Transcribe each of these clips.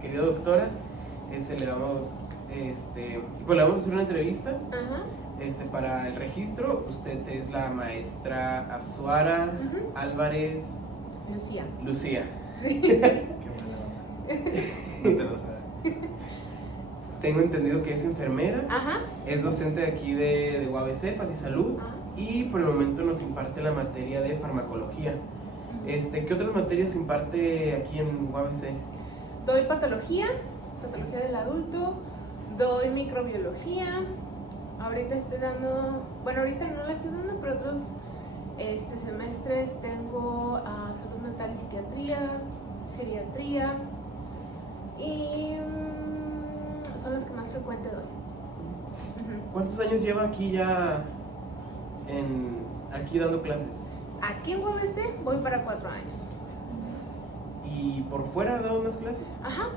querida doctora, le vamos, pues le vamos a hacer una entrevista. Ajá. Para el registro. Usted es la maestra Azuara Álvarez Lucía. Sí. Qué buena onda. No te lo sabes. Tengo entendido que es enfermera. Ajá. Es docente de aquí de UABC, Paz y Salud. Ajá. Y por el momento nos imparte la materia de farmacología. ¿Qué otras materias imparte aquí en UABC? Doy patología del adulto, doy microbiología. Ahorita estoy dando, bueno, ahorita no la estoy dando, pero otros semestres tengo salud mental y psiquiatría, geriatría, y son las que más frecuente doy. ¿Cuántos años lleva aquí ya aquí dando clases? Aquí en UABC voy para 4 años. ¿Y por fuera ha dado más clases? Ajá,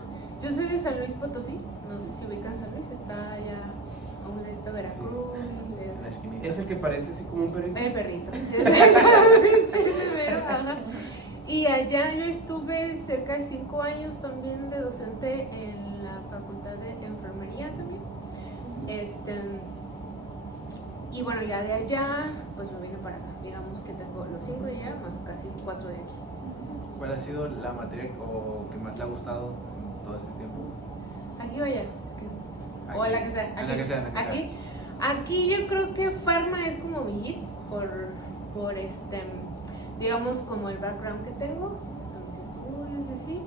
yo soy de San Luis Potosí, no sé si ubican San Luis, está allá a un ladito de Veracruz. Sí, en la esquinita. Es el que parece así como un perrito. El perrito, sí, ese mero, ajá. Y allá yo estuve cerca de 5 años también de docente en la facultad de enfermería también. Y bueno, ya de allá, pues yo vine para acá. Digamos que tengo los 5 de allá más casi 4 de aquí. ¿Cuál ha sido la materia que más te ha gustado en todo este tiempo? ¿Aquí o allá? O en la que sea. En la que sea, en la que sea. Aquí yo creo que Pharma es como mi hit por digamos como el background que tengo, estudios así,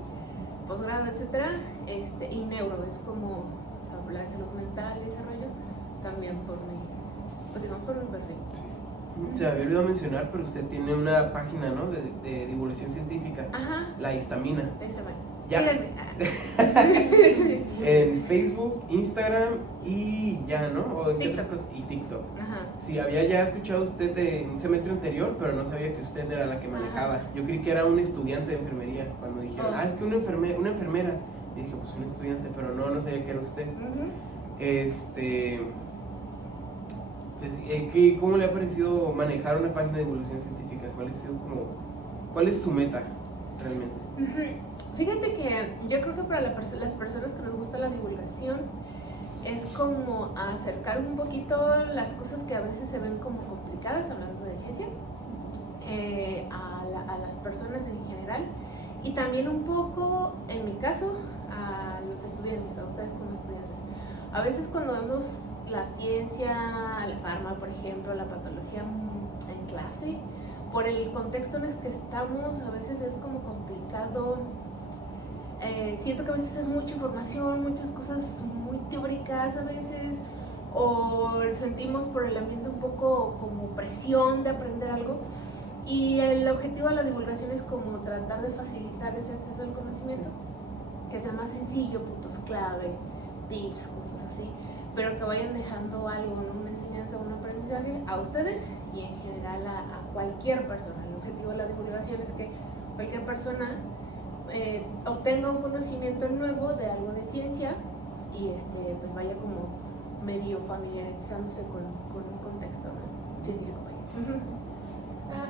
posgrado, etcétera, y neuro es como la de salud mental y desarrollo también por mi, pues digamos por mi perfil. Se me había olvidado mencionar, pero usted tiene una página, ¿no? de divulgación científica. Ajá. La histamina. Esta vale. Ya. Síganme. En Facebook, Instagram y ya, ¿no? O en TikTok. y TikTok. Ajá. Sí, había ya escuchado usted de un semestre anterior, pero no sabía que usted era la que manejaba. Yo creí que era un estudiante de enfermería. Cuando dijeron, Oh. es que una enfermera. Y dije, pues un estudiante, pero no sabía que era usted. Pues, ¿cómo le ha parecido manejar una página de divulgación científica? ¿Cuál es su meta realmente? Fíjate que yo creo que para las personas que nos gusta la divulgación es como acercar un poquito las cosas que a veces se ven como complicadas, hablando de ciencia, a las personas en general, y también un poco, en mi caso, a los estudiantes, a ustedes como estudiantes. A veces cuando vemos la ciencia, la farma, por ejemplo, la patología en clase, por el contexto en el que estamos, a veces es como complicado. Siento que a veces es mucha información, muchas cosas muy teóricas a veces, o sentimos por el ambiente un poco como presión de aprender algo, y el objetivo de la divulgación es como tratar de facilitar ese acceso al conocimiento, que sea más sencillo, puntos clave, tips, cosas así, pero que vayan dejando algo, ¿no? Una enseñanza, un aprendizaje a ustedes y en general a cualquier persona. El objetivo de la divulgación es que cualquier persona obtenga un conocimiento nuevo de algo de ciencia y pues vaya como medio familiarizándose con un contexto, ¿no? Científico.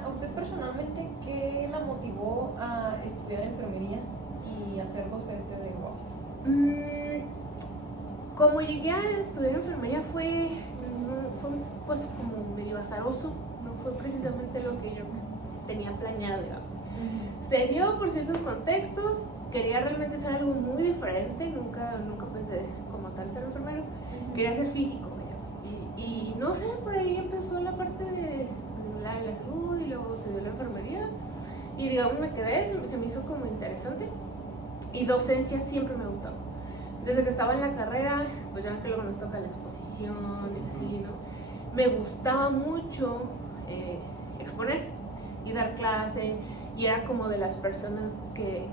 ¿A usted personalmente qué la motivó a estudiar enfermería y a ser docente de UABC? Como llegué a estudiar enfermería fue pues como medio azaroso, no fue precisamente lo que yo tenía planeado, digamos. Se dio por ciertos contextos, quería realmente hacer algo muy diferente, nunca pensé como tal ser enfermero, quería ser físico, y no sé, por ahí empezó la parte de la salud y luego se dio la enfermería y digamos me quedé, se me hizo como interesante, y docencia siempre me gustó. Desde que estaba en la carrera, pues ya ven que luego nos toca la exposición, sí, ¿no? Me gustaba mucho exponer y dar clase, y era como de las personas que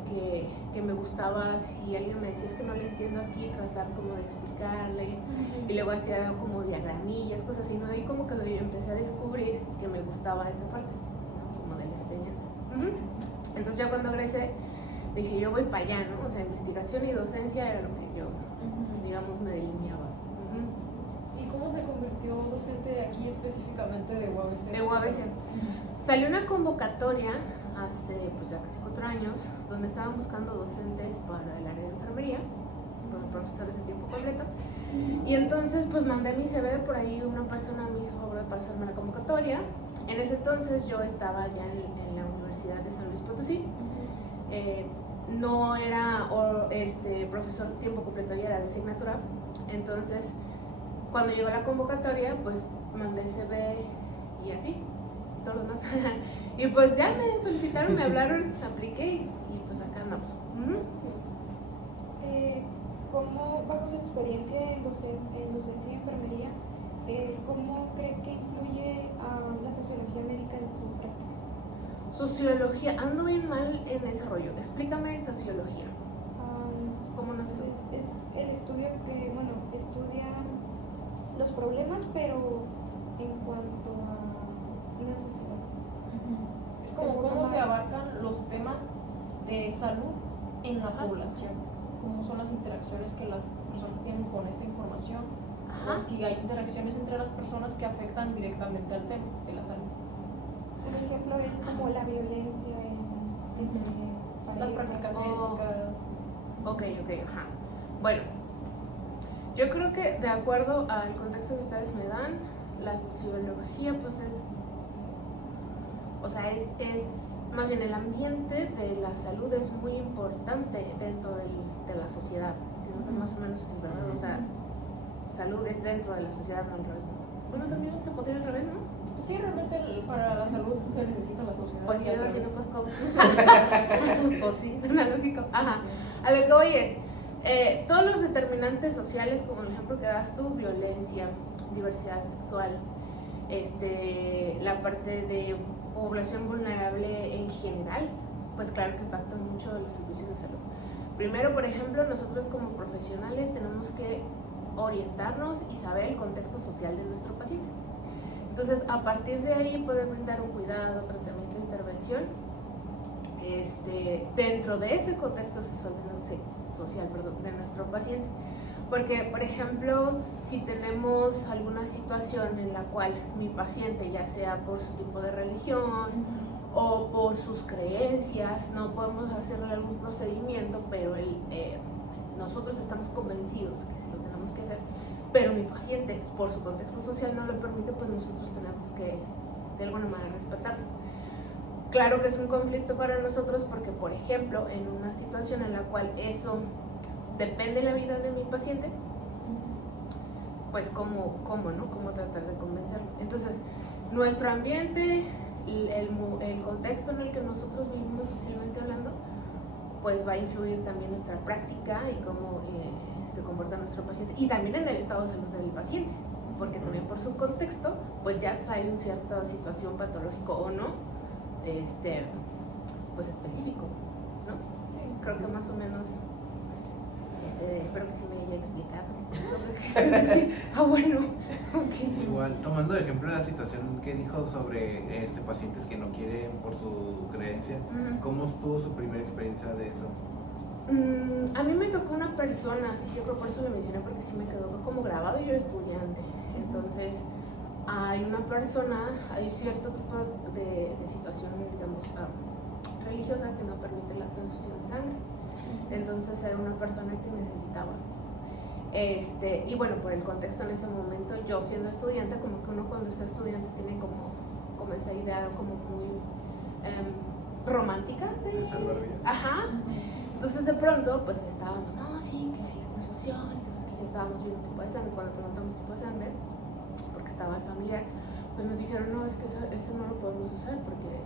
me gustaba, si alguien me decía es que no le entiendo aquí, tratar como de explicarle, y luego hacía como diagramillas, cosas así, ¿no? Y como que empecé a descubrir que me gustaba esa parte, ¿no? Como de la enseñanza. Entonces ya cuando egresé, dije yo voy para allá, ¿no? O sea, investigación y docencia era lo que yo, digamos, me delineaba. ¿Y cómo se convirtió docente aquí específicamente de UABC? De UABC. Salió una convocatoria hace pues ya casi 4 años, donde estaban buscando docentes para el área de enfermería, Y entonces pues mandé mi CV, por ahí una persona me hizo favor de pasarme la convocatoria. En ese entonces yo estaba ya en la Universidad de San Luis Potosí. No era profesor tiempo completo, ya era de asignatura. Entonces, cuando llegó la convocatoria, pues mandé CV y así, todo lo demás. Y pues ya me solicitaron, me hablaron, apliqué y pues acá andamos. ¿Cómo, bajo su experiencia en docencia y enfermería, cómo cree que influye la sociología médica en su práctica? Sociología, ando bien mal en ese rollo. Explícame sociología. ¿Cómo no sé? Es el estudio que, bueno, estudia los problemas, pero en cuanto a una sociedad. Es como cómo se abarcan los temas de salud en la población, cómo son las interacciones que las personas tienen con esta información, o si hay interacciones entre las personas que afectan directamente al tema de la salud. Un ejemplo es como la violencia entre Las prácticas éticas. Ok, ajá. Bueno, yo creo que de acuerdo al contexto que ustedes me dan, la sociología pues es más bien el ambiente de la salud es muy importante dentro de la sociedad. Entiendo que más o menos es verdad, o sea, salud es dentro de la sociedad, no al revés. Bueno, también se podría al revés, ¿no? Sí, realmente para la salud se necesita la sociedad. Pues sí, y al no, revés. pues ¿cómo? Pues sí, suena lógico. Ajá. A lo que voy es, todos los determinantes sociales, como el ejemplo que das tú, violencia, diversidad sexual, la parte de población vulnerable en general, pues claro que impactan mucho los servicios de salud. Primero, por ejemplo, nosotros como profesionales tenemos que orientarnos y saber el contexto social de nuestro paciente. Entonces, a partir de ahí poder brindar un cuidado, tratamiento, intervención dentro de ese contexto social de nuestro paciente. Porque, por ejemplo, si tenemos alguna situación en la cual mi paciente, ya sea por su tipo de religión o por sus creencias, no podemos hacerle algún procedimiento, pero nosotros estamos convencidos que sí lo tenemos que hacer, pero mi paciente, por su contexto social, no lo permite, pues nosotros tenemos que, de alguna manera, respetarlo. Claro que es un conflicto para nosotros porque, por ejemplo, en una situación en la cual eso depende de la vida de mi paciente, pues ¿cómo tratar de convencerlo? Entonces, nuestro ambiente, el contexto en el que nosotros vivimos socialmente hablando, pues va a influir también nuestra práctica y cómo se comporta nuestro paciente, y también en el estado de salud del paciente, porque también por su contexto, pues ya trae una cierta situación patológica o no, pues específico, ¿no? Sí. Creo que más o menos, espero que sí me haya explicado. Bueno, ok. Igual, tomando de ejemplo la situación que dijo sobre pacientes que no quieren por su creencia, ¿cómo estuvo su primera experiencia de eso? A mí me tocó una persona, sí, yo creo por eso lo mencioné, porque sí me quedó como grabado, yo era estudiante. Entonces, hay una persona, hay cierto tipo de situación, digamos, religiosa que no permite la transfusión de sangre. Entonces era una persona que necesitaba. Y bueno, por el contexto en ese momento, yo siendo estudiante, como que uno cuando está estudiante tiene como esa idea como muy romántica de salvar vidas. Ajá. Entonces de pronto, pues estábamos, no, sí, que hay la transfusión, no sé qué, ya estábamos viendo tipo de sangre, cuando preguntamos tipo de sangre, porque estaba el familiar, pues nos dijeron, no, es que eso no lo podemos usar porque,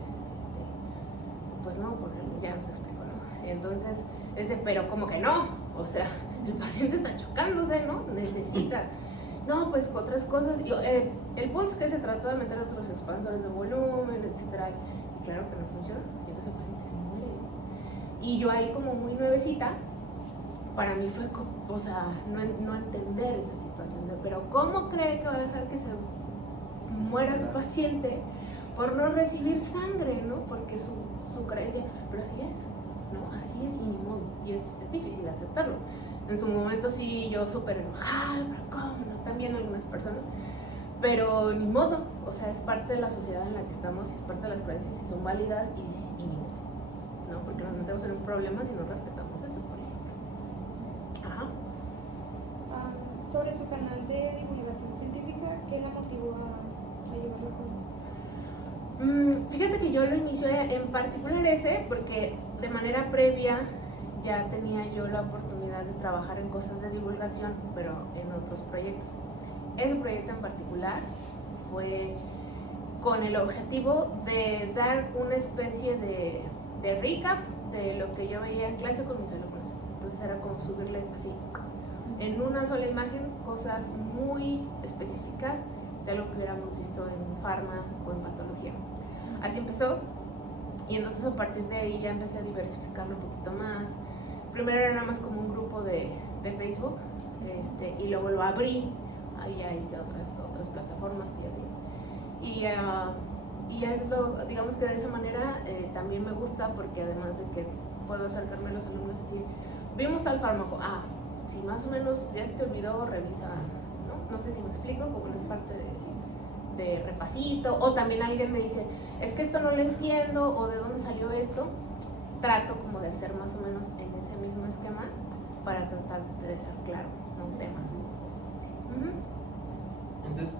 pues no, porque ya nos explicó, ¿no? Entonces, pero como que no, o sea, el paciente está chocándose, ¿no? Necesita, no, pues otras cosas, el punto es que se trató de meter otros expansores de volumen, etcétera, y claro que no funciona, y entonces el paciente se muere. Y yo ahí como muy nuevecita, para mí fue, o sea, no entender esa situación, pero ¿cómo cree que va a dejar que se muera su paciente por no recibir sangre, ¿no? Porque su creencia, pero así es, ¿no? Así es y ni modo, y es difícil aceptarlo. En su momento sí, yo súper enojada, pero ¿cómo? ¿No? También algunas personas, pero ni modo, o sea, es parte de la sociedad en la que estamos, es parte de las creencias y son válidas y ni modo, ¿no? Porque nos metemos en un problema si no respetamos eso, por ejemplo. Ajá. sobre su canal de divulgación científica, ¿qué la motivó a llevarlo a cabo? Fíjate que yo lo inicié en particular ese porque de manera previa ya tenía yo la oportunidad de trabajar en cosas de divulgación, pero en otros proyectos. Ese proyecto en particular fue con el objetivo de dar una especie de recap de lo que yo veía en clase con mis alumnos. Entonces era como subirles así, en una sola imagen, cosas muy específicas de algo que hubiéramos visto en farma o en patología. Así empezó, y entonces a partir de ahí ya empecé a diversificarlo un poquito más. Primero era nada más como un grupo de Facebook, y luego lo abrí, ahí ya hice otras plataformas y así. Y es lo, digamos que de esa manera también me gusta, porque además de que puedo acercarme a los alumnos y decir, vimos tal fármaco, si más o menos ya se te olvidó, revisa, no sé si me explico, como una parte de repasito, o también alguien me dice, es que esto no lo entiendo, o de dónde salió esto, trato como de hacer más o menos en ese mismo esquema para tratar de dejar claro, temas o cosas así. Entonces,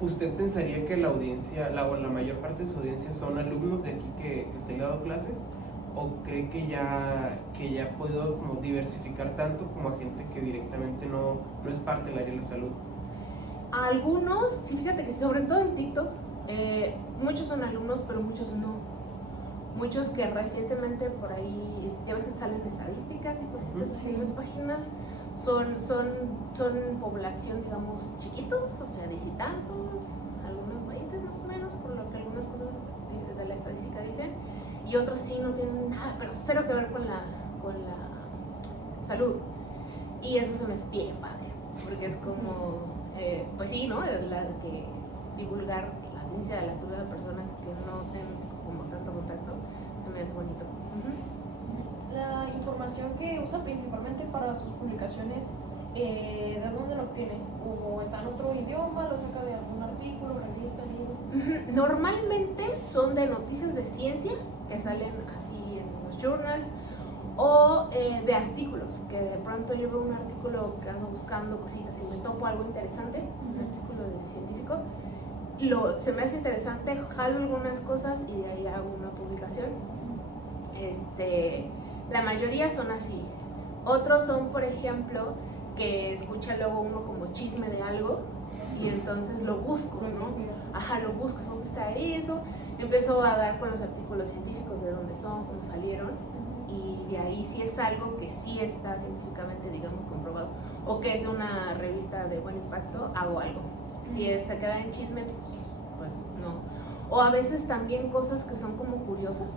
¿usted pensaría que la audiencia, la mayor parte de su audiencia son alumnos de aquí que usted le ha dado clases? ¿O cree que ya ha podido como diversificar tanto como a gente que directamente no es parte del área de la salud? Algunos, sí, fíjate que sobre todo en TikTok, muchos son alumnos, pero muchos no. Muchos que recientemente por ahí, ya ves que salen estadísticas y cositas así en las páginas, son población, digamos, chiquitos, o sea, 10 y tantos, algunos 20 más o menos, por lo que algunas cosas de la estadística dicen, y otros sí no tienen nada, pero cero que ver con la salud. Y eso se me es bien padre, porque es como, pues sí, ¿no? La que divulgar la ciencia de la salud a personas que no tienen como tanto contacto, se me hace bonito. La información que usa principalmente para sus publicaciones, ¿de dónde lo obtiene? ¿O está en otro idioma? ¿Lo saca de algún artículo, revista, libro? Normalmente son de noticias de ciencia que salen así en los journals, o de artículos, que de pronto yo veo un artículo que ando buscando cositas y me topo algo interesante, un artículo científico, se me hace interesante, jalo algunas cosas y de ahí hago una publicación. La mayoría son así. Otros son, por ejemplo, que escucha luego uno como chisme de algo y entonces lo busco, ¿no? Lo busco, ¿dónde está eso? Empiezo a dar con los artículos científicos de dónde son, cómo salieron, y de ahí si es algo que sí está científicamente, digamos, comprobado, o que es de una revista de buen impacto, hago algo. Si se queda en chisme, pues no. O a veces también cosas que son como curiosas.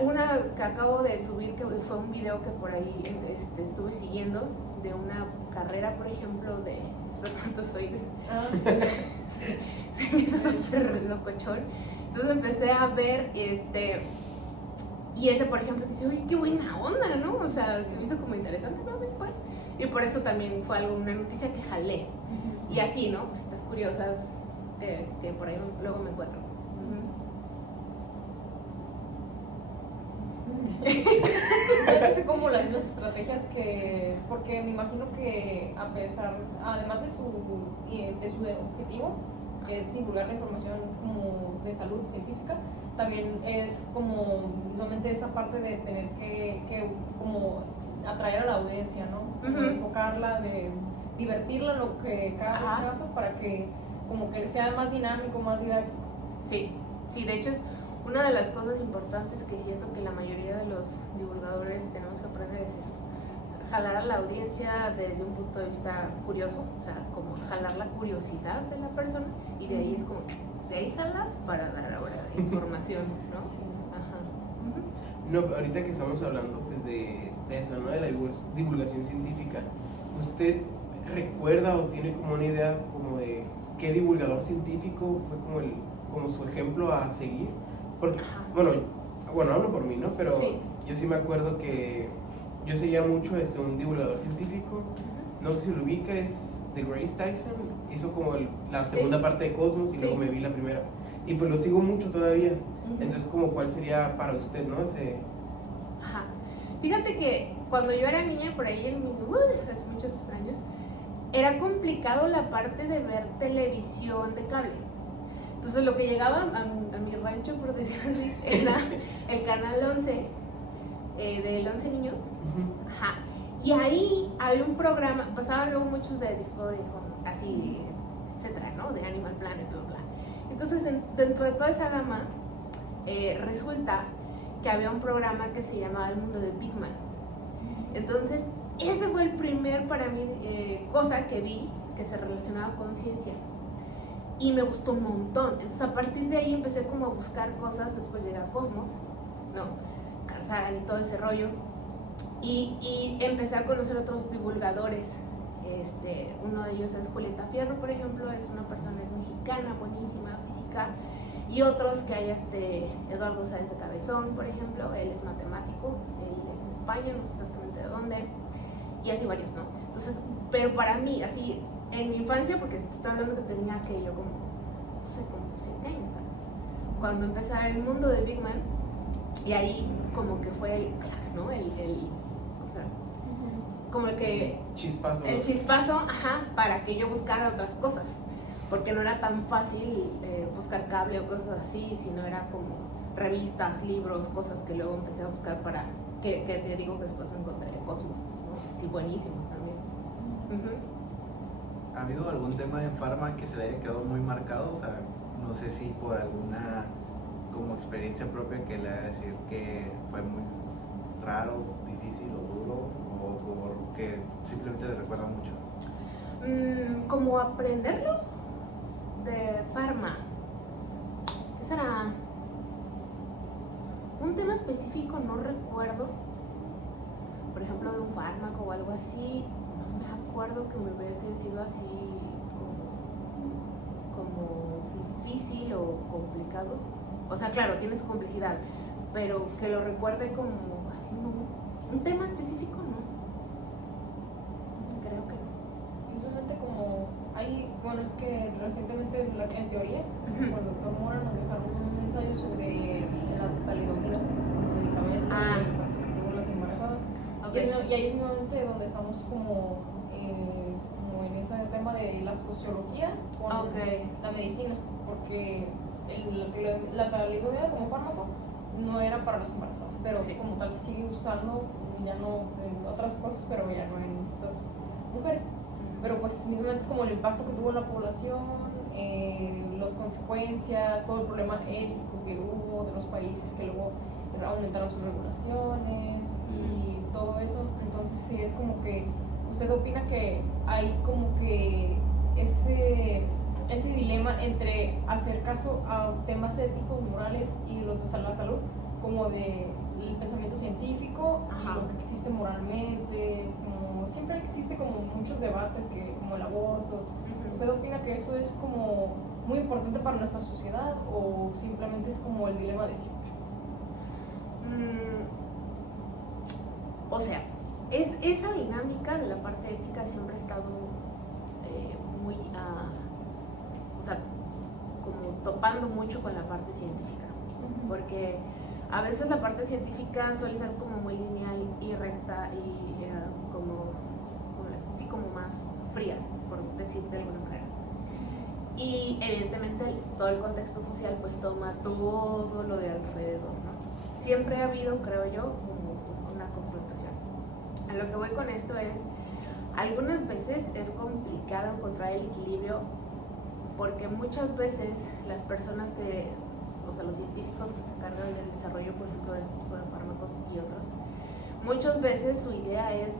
Una que acabo de subir, que fue un video que por ahí estuve siguiendo, de una carrera, por ejemplo, de espermatozoides. Se me hizo súper locochón. Entonces empecé a ver, y ese, por ejemplo, dice, oye, qué buena onda, ¿no? O sea, se me hizo como interesante, ¿no? Pues, y por eso también fue una noticia que jalé. Y así, ¿no? Cositas curiosas que por ahí luego me encuentro. ¿Sabes como las mismas estrategias que, porque me imagino que a pesar, además de su objetivo, que es divulgar la información como de salud científica, también es como solamente esta parte de tener que como atraer a la audiencia, ¿no? Enfocarla, de divertirla en lo que cada caso, para que como que sea más dinámico, más didáctico. Sí, de hecho es una de las cosas importantes que siento que la mayoría de los divulgadores tenemos que aprender, es eso, jalar a la audiencia desde un punto de vista curioso, o sea, como jalar la curiosidad de la persona, y de ahí es como, de ahí jalas para dar ahora información, ¿no? Sí. No, ahorita que estamos hablando pues de eso, ¿no? De la divulgación científica, ¿usted recuerda o tiene como una idea como de qué divulgador científico fue como su ejemplo a seguir? Porque, bueno, hablo por mí, ¿no? Pero yo sí me acuerdo que yo seguía mucho un divulgador científico, no sé si lo ubica, es de Grace Tyson, hizo como la segunda parte de Cosmos y luego me vi la primera. Y pues lo sigo mucho todavía. Entonces, ¿cuál sería para usted, no? Fíjate que cuando yo era niña, por ahí hace muchos años, era complicado la parte de ver televisión de cable. Entonces lo que llegaba a mi rancho, por decirlo así, era el canal 11, del 11 Niños. Ajá. Y ahí había un programa, pasaban luego muchos de Discovery, así, etcétera, ¿no? De Animal Planet, bla, bla. Entonces, dentro de toda esa gama, resulta que había un programa que se llamaba El Mundo de Big Man. Entonces, ese fue el primer, para mí, cosa que vi que se relacionaba con ciencia. Y me gustó un montón. Entonces, a partir de ahí empecé como a buscar cosas. Después llegué a Cosmos, ¿no? Carl Sagan y todo ese rollo. Y empecé a conocer otros divulgadores. Uno de ellos es Julieta Fierro, por ejemplo, es una persona, es mexicana, buenísima, física. Y otros que hay Eduardo Sáenz de Cabezón, por ejemplo, él es matemático, él es de España, no sé exactamente de dónde, y así varios, ¿no? Entonces, pero para mí, así, en mi infancia, porque te estaba hablando que tenía que yo como, no sé, como 7 años, ¿sabes? Cuando empecé a ver el mundo de Big Man, y ahí como que fue, ¿no? Como el que... Chispazo. El chispazo, ajá, para que yo buscara otras cosas. Porque no era tan fácil buscar cable o cosas así, sino era como revistas, libros, cosas que luego empecé a buscar para... Que te digo que después me encontré Cosmos, ¿no? Sí, buenísimo también. ¿Ha habido algún tema en Pharma que se le haya quedado muy marcado? O sea, no sé si por alguna como experiencia propia que le haga decir que fue muy raro, difícil o duro, o porque simplemente le recuerda mucho. Como aprenderlo de Pharma. ¿Qué será? Un tema específico no recuerdo. Por ejemplo, de un fármaco o algo así. No me acuerdo que me hubiese sido así como difícil o complicado. O sea, claro, tiene su complejidad, pero que lo recuerde como así, no. Un tema específico, no. Creo que no. Usualmente como hay, bueno, es que recientemente en teoría, por el doctor Mora nos dejaron un ensayo sobre la talidomida, el medicamento, el impacto que tuvo en las embarazadas. Okay. Y ahí es nuevamente donde estamos como en ese tema de la sociología con la medicina, porque la talidomida como fármaco no era para las embarazadas, pero sí, como tal se sigue usando, ya no en otras cosas, pero ya no en estas mujeres. Pero pues mismamente es como el impacto que tuvo en la población, las consecuencias, todo el problema ético que hubo de los países que luego aumentaron sus regulaciones y todo eso. Entonces sí es como que usted opina que hay como que ese dilema entre hacer caso a temas éticos, morales y los de la salud, como de el pensamiento científico y lo que existe moralmente, como siempre existe como muchos debates que como el aborto. ¿Usted opina que eso es como muy importante para nuestra sociedad o simplemente es como el dilema de siempre? O sea, esa dinámica de la parte ética siempre ha estado muy, o sea, como topando mucho con la parte científica, porque a veces la parte científica suele ser como muy lineal y recta y como más fría, por decir de alguna manera. Y evidentemente todo el contexto social pues toma todo lo de alrededor, ¿no? Siempre ha habido, creo yo, como una confrontación. A lo que voy con esto es, algunas veces es complicado encontrar el equilibrio porque muchas veces las personas o sea, los científicos que se encargan del desarrollo, por ejemplo, de este tipo de fármacos y otros, muchas veces su idea es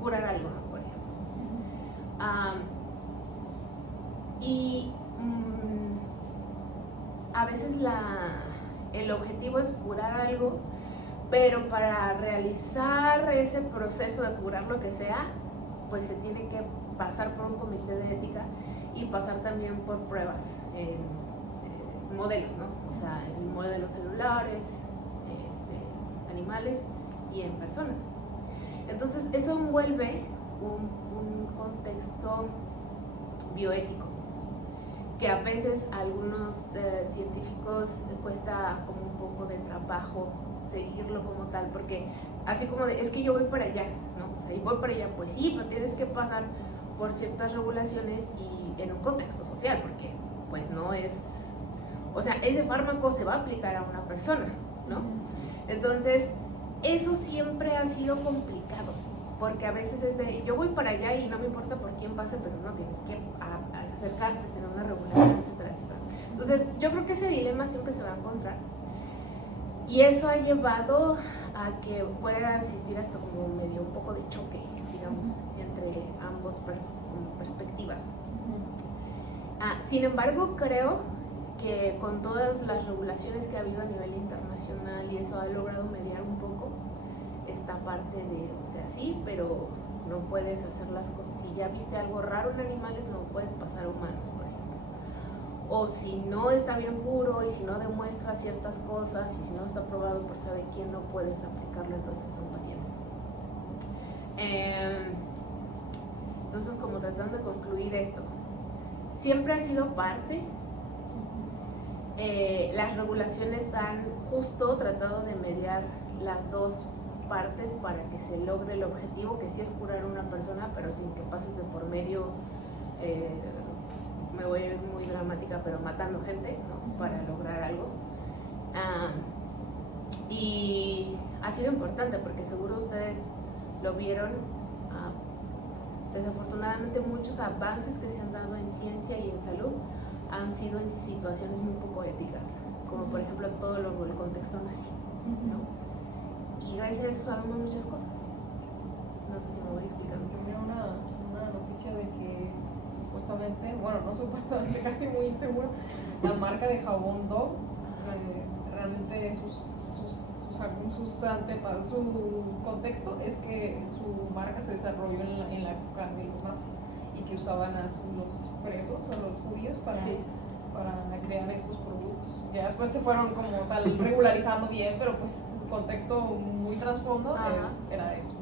curar algo, ¿no? Por ejemplo. A veces el objetivo es curar algo, pero para realizar ese proceso de curar lo que sea, pues se tiene que pasar por un comité de ética y pasar también por pruebas en modelos, ¿no? O sea, en modelos celulares, animales y en personas. Entonces eso envuelve un contexto bioético que a veces a algunos científicos cuesta como un poco de trabajo seguirlo como tal, porque así como de, es que yo voy para allá, ¿no? O sea, y voy para allá, pues sí, pero tienes que pasar por ciertas regulaciones y en un contexto social, porque pues no es, o sea, ese fármaco se va a aplicar a una persona, ¿no? Entonces, eso siempre ha sido complicado, porque a veces es de, yo voy para allá y no me importa por quién pase, pero no tienes que acercarte, tener una regulación, etcétera, etcétera. Entonces, yo creo que ese dilema siempre se va a encontrar, y eso ha llevado a que pueda existir hasta como medio un poco de choque, digamos, entre ambas perspectivas. Sin embargo, creo que con todas las regulaciones que ha habido a nivel internacional y eso ha logrado mediar un poco esta parte de, o sea, sí, pero no puedes hacer las cosas, si ya viste algo raro en animales no puedes pasar a humanos, por ejemplo, o si no está bien puro y si no demuestra ciertas cosas y si no está probado por saber quién, no puedes aplicarlo entonces a un paciente. Entonces, como tratando de concluir esto, siempre ha sido parte. Las regulaciones han justo tratado de mediar las dos partes para que se logre el objetivo, que sí es curar a una persona, pero sin que pases de por medio, me voy a ir muy dramática, pero matando gente, ¿no? Para lograr algo. Y ha sido importante porque seguro ustedes lo vieron. Desafortunadamente muchos avances que se han dado en ciencia y en salud han sido en situaciones muy poco éticas, como por ejemplo todo el contexto nazi, ¿no? Y gracias a eso sabemos muchas cosas. No sé si me voy explicando. Yo vi una noticia de que supuestamente, bueno, no supuestamente, casi muy inseguro, la marca de jabón Dove, realmente su contexto es que su marca se desarrolló en la época de los nazis y que usaban a los presos o a los judíos para crear estos productos. Ya después se fueron como tal regularizando bien, pero pues su contexto muy trasfondo era eso.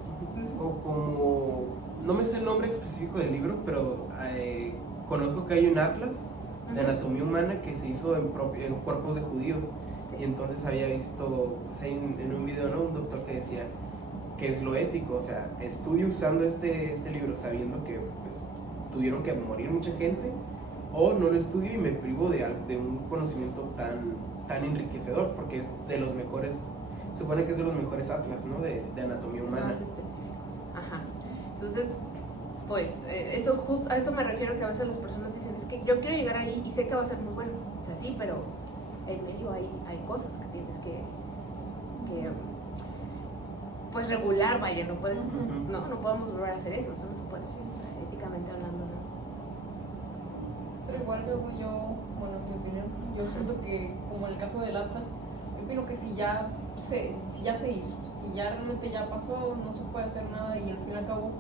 O como, no me sé el nombre específico del libro, pero conozco que hay un atlas de anatomía humana que se hizo en cuerpos de judíos. Y entonces había visto, o sea, en un video, ¿no? Un doctor que decía que es lo ético, o sea, estudio usando este libro sabiendo que pues, tuvieron que morir mucha gente, o no lo estudio y me privo de un conocimiento tan enriquecedor, porque es de los mejores, supone que es de los mejores atlas, ¿no? De anatomía humana. Más específicos. Ajá. Entonces, pues, a eso me refiero, que a veces las personas dicen, es que yo quiero llegar ahí y sé que va a ser muy bueno, o sea, sí, pero en medio hay cosas que tienes que pues regular, vaya, no puedes, no podemos volver a hacer eso no se puede, éticamente hablando, ¿no? Pero igual bueno, en mi opinión, yo siento que como en el caso del Atlas, yo opino que si ya se hizo, si ya realmente ya pasó, no se puede hacer nada y al fin y al cabo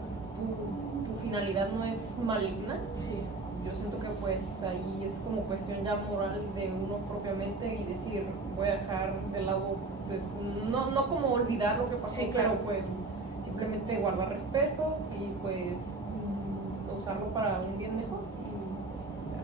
tu finalidad no es maligna. Sí. Yo siento que pues ahí es como cuestión ya moral de uno propiamente y decir, voy a dejar de lado, pues no como olvidar lo que pasó, sí, claro. pero pues simplemente guardar respeto y pues usarlo para un bien mejor. Y pues ya.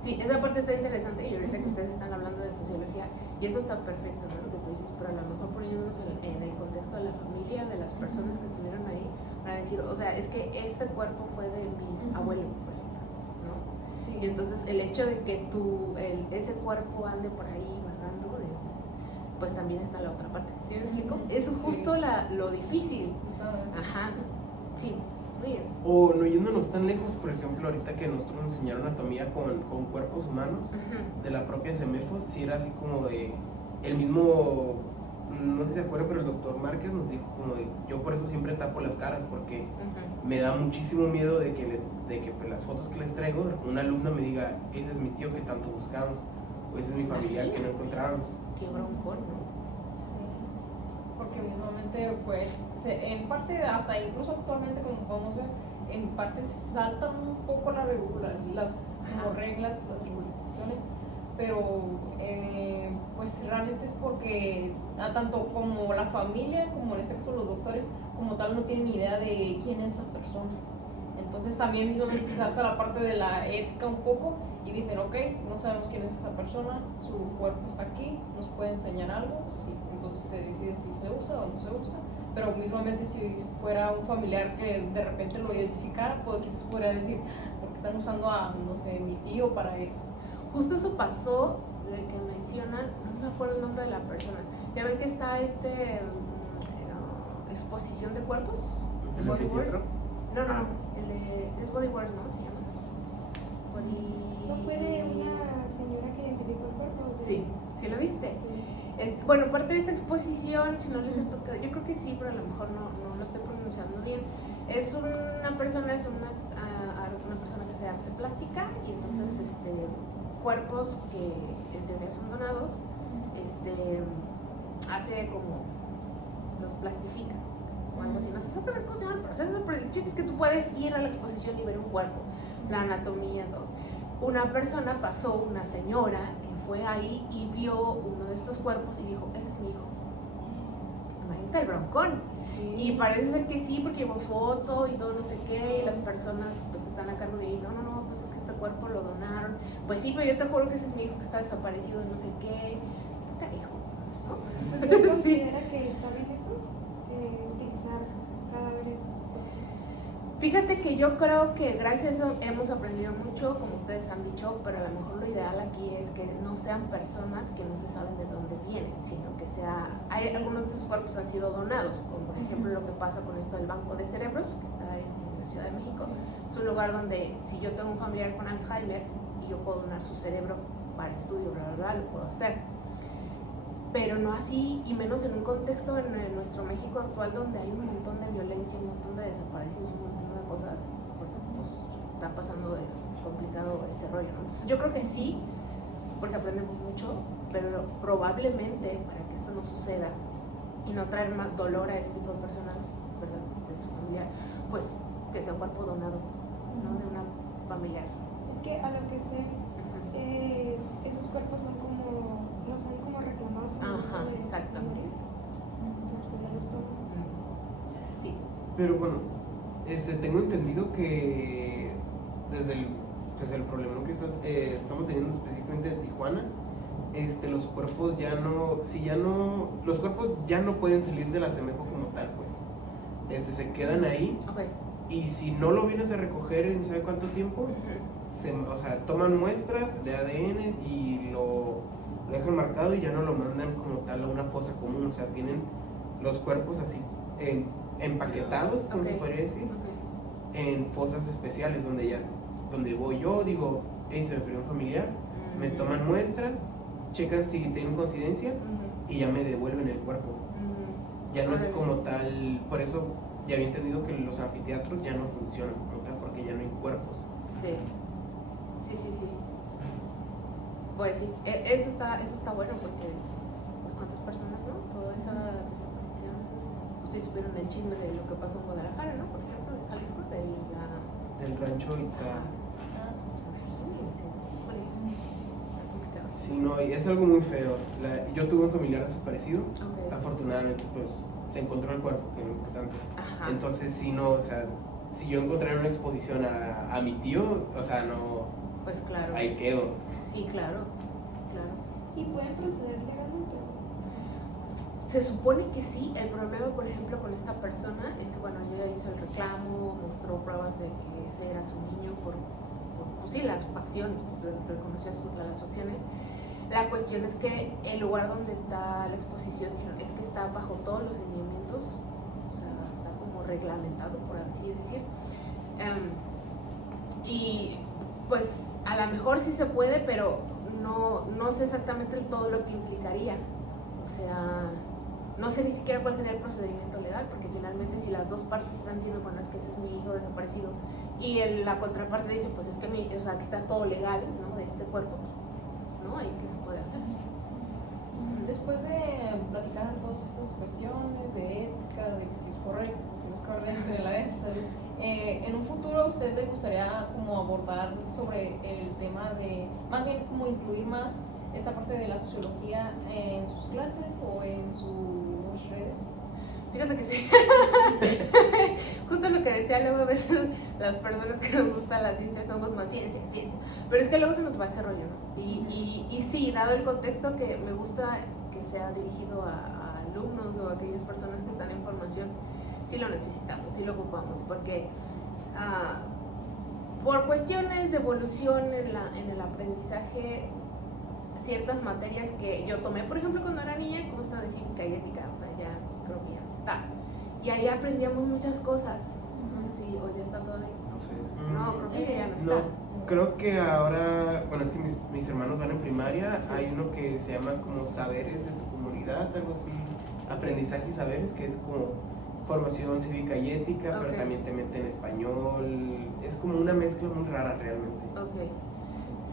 Sí, esa parte está interesante y ahorita que ustedes están hablando de sociología, y eso está perfecto, ¿no? Lo que tú dices, pero a lo mejor poniéndonos en el contexto de la familia, de las personas que estuvieron ahí, para decir, o sea, es que este cuerpo fue de mi abuelo, por ejemplo, ¿no? Sí. Y entonces el hecho de que ese cuerpo ande por ahí vagando, pues también está la otra parte. ¿Sí me explico? Eso es justo lo difícil. Ajá. Sí, muy bien. O no yéndonos tan lejos, por ejemplo, ahorita que nosotros nos enseñaron anatomía con cuerpos humanos, de la propia Semefos, sí era así como de, el mismo, no sé si se acuerdan, pero el doctor Márquez nos dijo como de, yo por eso siempre tapo las caras, porque me da muchísimo miedo de que pues, las fotos que les traigo, una alumna me diga, ese es mi tío que tanto buscamos, o ese es mi familiar que no encontrábamos. Qué broncón, ¿no? Sí, porque mismamente pues en parte, hasta incluso actualmente como podemos ver, en parte saltan un poco las reglas, las regularizaciones, pero pues realmente es porque tanto como la familia, como en este caso los doctores, como tal no tienen idea de quién es esta persona. Entonces también mismamente se salta la parte de la ética un poco y dicen, ok, no sabemos quién es esta persona, su cuerpo está aquí, nos puede enseñar algo, sí. Entonces se decide si se usa o no se usa, pero mismamente si fuera un familiar que de repente lo identificara, pues quizás podría decir, porque están usando a, no sé, mi tío para eso. Justo eso pasó, de que mencionan, no me acuerdo el nombre de la persona. Ya ven que está exposición de cuerpos. ¿El Body anfiteatro? Wars. No, el de es Body Wars, ¿no? Se llama. ¿No fue de una señora que identificó el cuerpo? Sí, ¿sí lo viste? Sí. Bueno, parte de esta exposición, si no les he tocado, yo creo que sí, pero a lo mejor no lo estoy pronunciando bien. Es una persona que hace arte plástica y entonces cuerpos que en teoría son donados, hace como los plastifica o algo así. No sé exactamente cómo se llama el proceso, pero el chiste es que tú puedes ir a la exposición y ver un cuerpo, la anatomía, todo. Una persona pasó, una señora, que fue ahí y vio uno de estos cuerpos y dijo, ese es mi hijo. Imagínate el broncón. Sí. Y parece ser que sí, porque llevó foto y todo no sé qué, y las personas pues que están a cargo de ahí, no, pues es que este cuerpo lo donaron. Pues sí, pero yo te juro que ese es mi hijo que está desaparecido, no sé qué. Carajo, ¿no? ¿Usted considera que está bien eso? Utilizar cadáveres. Fíjate que yo creo que gracias a eso hemos aprendido mucho, como ustedes han dicho, pero a lo mejor lo ideal aquí es que no sean personas que no se saben de dónde vienen, sino que hay algunos de esos cuerpos han sido donados, como por ejemplo lo que pasa con esto del Banco de Cerebros, que está en la Ciudad de México. Es un lugar donde si yo tengo un familiar con Alzheimer y yo puedo donar su cerebro para estudio, lo puedo hacer. Pero no así, y menos en un contexto en nuestro México actual donde hay un montón de violencia, un montón de desapariciones, un montón de cosas, porque pues está pasando de complicado ese rollo, ¿no? Entonces yo creo que sí, porque aprendemos mucho, pero probablemente para que esto no suceda y no traer más dolor a este tipo de personas, ¿verdad?, de su familiar, pues que sea un cuerpo donado, ¿no?, de una familiar. Es que a lo que sé, esos cuerpos son como, no son como reclamados. Ajá, exactamente. Después ya los toman. Sí. Pero bueno, tengo entendido que desde el problema que estamos teniendo específicamente en Tijuana, los cuerpos los cuerpos ya no pueden salir de la CEMEFO como tal, pues. Se quedan ahí. Okay. Y si no lo vienes a recoger en ¿sabe cuánto tiempo? Toman muestras de ADN y lo dejan marcado y ya no lo mandan como tal a una fosa común. O sea, tienen los cuerpos así empaquetados, como se podría decir, en fosas especiales donde voy yo, digo, hey, se me perdió un familiar, me toman muestras, checan si tienen coincidencia y ya me devuelven el cuerpo. Ya no es como tal, por eso ya había entendido que los anfiteatros ya no funcionan como tal, porque ya no hay cuerpos. Sí. Pues sí, eso está bueno porque pues cuántas personas, ¿no? Toda esa desaparición. Ustedes supieron el chisme de lo que pasó en Guadalajara, ¿no? Por ejemplo, en Jalisco, Del rancho Itzá. Sí, no, y es algo muy feo. Yo tuve un familiar desaparecido. Okay. Afortunadamente, pues se encontró el cuerpo, que es lo importante. Ajá. Entonces, sí, no, o sea, si yo encontrara una exposición a mi tío, o sea, no, Pues claro. ahí quedo. Sí, claro. ¿Y pueden proceder legalmente? Se supone que sí. El problema, por ejemplo, con esta persona es que, bueno, ella hizo el reclamo, mostró pruebas de que ese era su niño por pues sí, las facciones, pues reconoció las facciones. La cuestión es que el lugar donde está la exposición es que está bajo todos los lineamientos, o sea, está como reglamentado, por así decir. Y pues a lo mejor sí se puede, pero no sé exactamente todo lo que implicaría. O sea, no sé ni siquiera cuál sería el procedimiento legal, porque finalmente si las dos partes están diciendo, bueno, es que ese es mi hijo desaparecido, y la contraparte dice, pues es que aquí está todo legal, ¿no?, de este cuerpo, ¿no? ¿Y qué se puede hacer? Después de platicar todas estas cuestiones de ética, de si es correcto, si no es correcto, de la ética, en un futuro ¿a usted le gustaría como abordar sobre el tema de, más bien como incluir más esta parte de la sociología en sus clases o en sus redes? Fíjate que sí. Justo lo que decía luego, a veces las personas que nos gusta la ciencia somos más ciencia. Pero es que luego se nos va ese rollo, ¿no? Y sí, dado el contexto, que me gusta que sea dirigido a alumnos o aquellas personas que están en formación, sí lo necesitamos, sí lo ocupamos, porque por cuestiones de evolución en el aprendizaje, ciertas materias que yo tomé, por ejemplo, cuando era niña, como esta de cívica y ética, o sea, ya creo que ya no está. Y ahí aprendíamos muchas cosas. No sé si hoy ya está todavía. No sé. No, creo que ya no está. No, creo que ahora, bueno, es que mis hermanos van en primaria, Sí. hay uno que se llama como saberes de tu comunidad, algo así, aprendizaje y saberes, que es como formación cívica y ética, Ok. pero también te meten español, es como una mezcla muy rara realmente. Ok.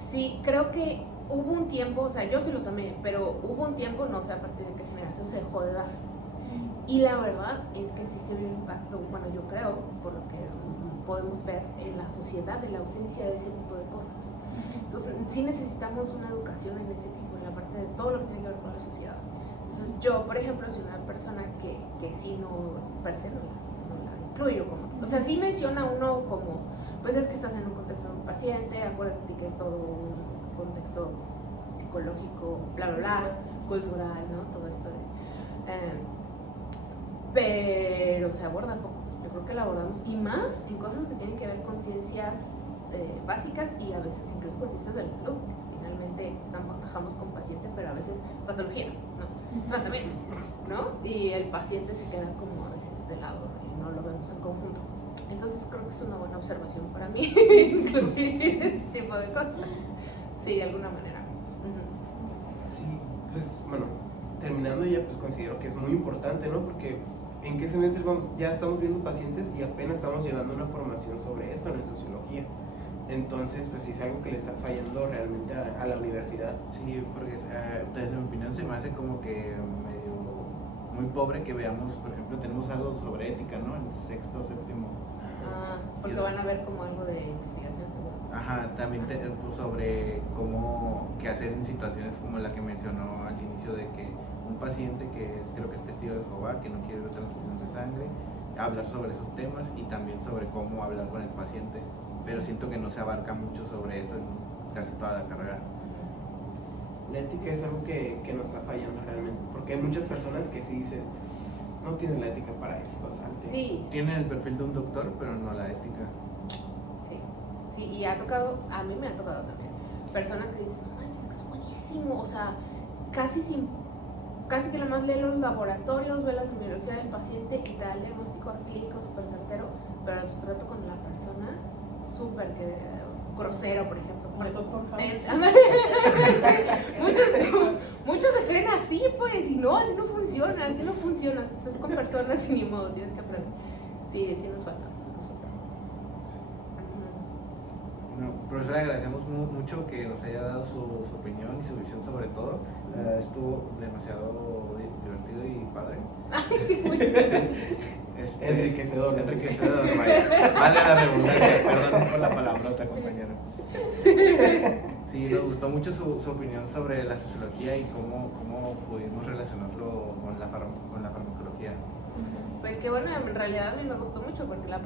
Sí, creo que hubo un tiempo, o sea, yo sí lo tomé, pero hubo un tiempo, no sé a partir de qué generación se dejó de dar. Y la verdad es que sí se vio un impacto, bueno, yo creo, por lo que podemos ver en la sociedad, de la ausencia de ese tipo de cosas. Entonces, sí necesitamos una educación en ese tipo, en la parte de todo lo que tiene que ver con la sociedad. Entonces, yo, por ejemplo, soy una persona que sí no, per se no la incluyo como. O sea, sí menciona uno como, pues es que estás en un contexto de un paciente, acuérdate que es todo un contexto psicológico, bla, bla, bla, cultural, ¿no? Todo esto de... pero se aborda poco. Yo creo que la abordamos, y más en cosas que tienen que ver con ciencias básicas y a veces incluso con ciencias de la salud. Finalmente trabajamos con paciente, pero a veces patología, ¿no? Tratamiento, ¿no? Y el paciente se queda como a veces de lado y no lo vemos en conjunto. Entonces creo que es una buena observación para mí incluir este tipo de cosas. Sí, de alguna manera. Sí, pues bueno, terminando ya, pues considero que es muy importante, ¿no? Porque ¿en qué semestre vamos? Ya estamos viendo pacientes y apenas estamos llevando una formación sobre esto en sociología. Entonces, pues sí es algo que le está fallando realmente a la universidad. Sí, porque desde mi opinión se me hace como que medio muy pobre que veamos, por ejemplo, tenemos algo sobre ética, ¿no? En sexto, séptimo. Porque van a ver como algo de investigación seguro. Ajá, también pues, sobre cómo qué hacer en situaciones como la que mencionó al inicio de que un paciente que creo que es testigo de Jehová, que no quiere ver transfusión de sangre, hablar sobre esos temas y también sobre cómo hablar con el paciente, pero siento que no se abarca mucho sobre eso en casi toda la carrera. La ética es algo que nos está fallando realmente, porque hay muchas personas que sí dices, no tienen la ética para esto, salte. Sí, Tienen el perfil de un doctor, pero no la ética. sí, y ha tocado, a mí me ha tocado también, personas que dicen, no manches, que es buenísimo, o sea, casi que nomás lee los laboratorios, ve la semiología del paciente y te da el diagnóstico clínico súper certero, pero el trato con la persona, súper grosero, por ejemplo. El doctor Muchos se creen así, pues, y no, así no funciona, estás con personas y ni modo, tienes que aprender. Sí, sí nos falta. Bueno, profesor, le agradecemos mucho que nos haya dado su opinión y su visión sobre todo. Estuvo demasiado divertido y padre. Enriquecedor. Enriquecedor, vaya. Vale la redundancia, perdón por la palabrota, compañero. Sí, nos gustó mucho su opinión sobre la sociología y cómo pudimos relacionarlo con la farmacología. Pues que bueno, en realidad a mí me gustó mucho porque la